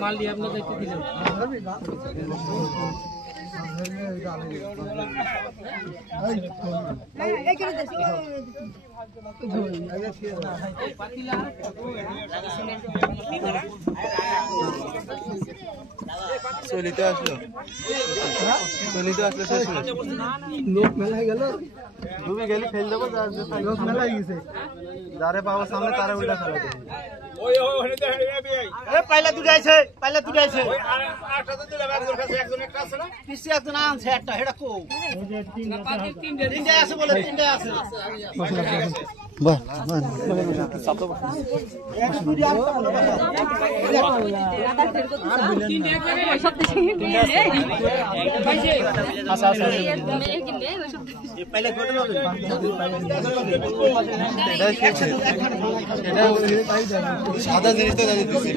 মাল দিয়ে আপনার দায়িত্ব দিলেন চলিতে আসলো শেষ লোক মেলা গেল ডুবে গেলে ফেল দেবো লোক মেলা গেছে যারে পাবো সামনে তারা উল্টা চালাতে পাইলা দুটো আছে পিছিয়ে একজন আনছে একটা হেটা কো তিনটে আছে বলে তিনটে আছে সাদা জিনিস তো দিচ্ছে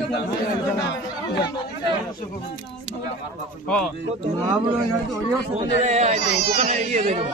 দোকানে গিয়ে দেখো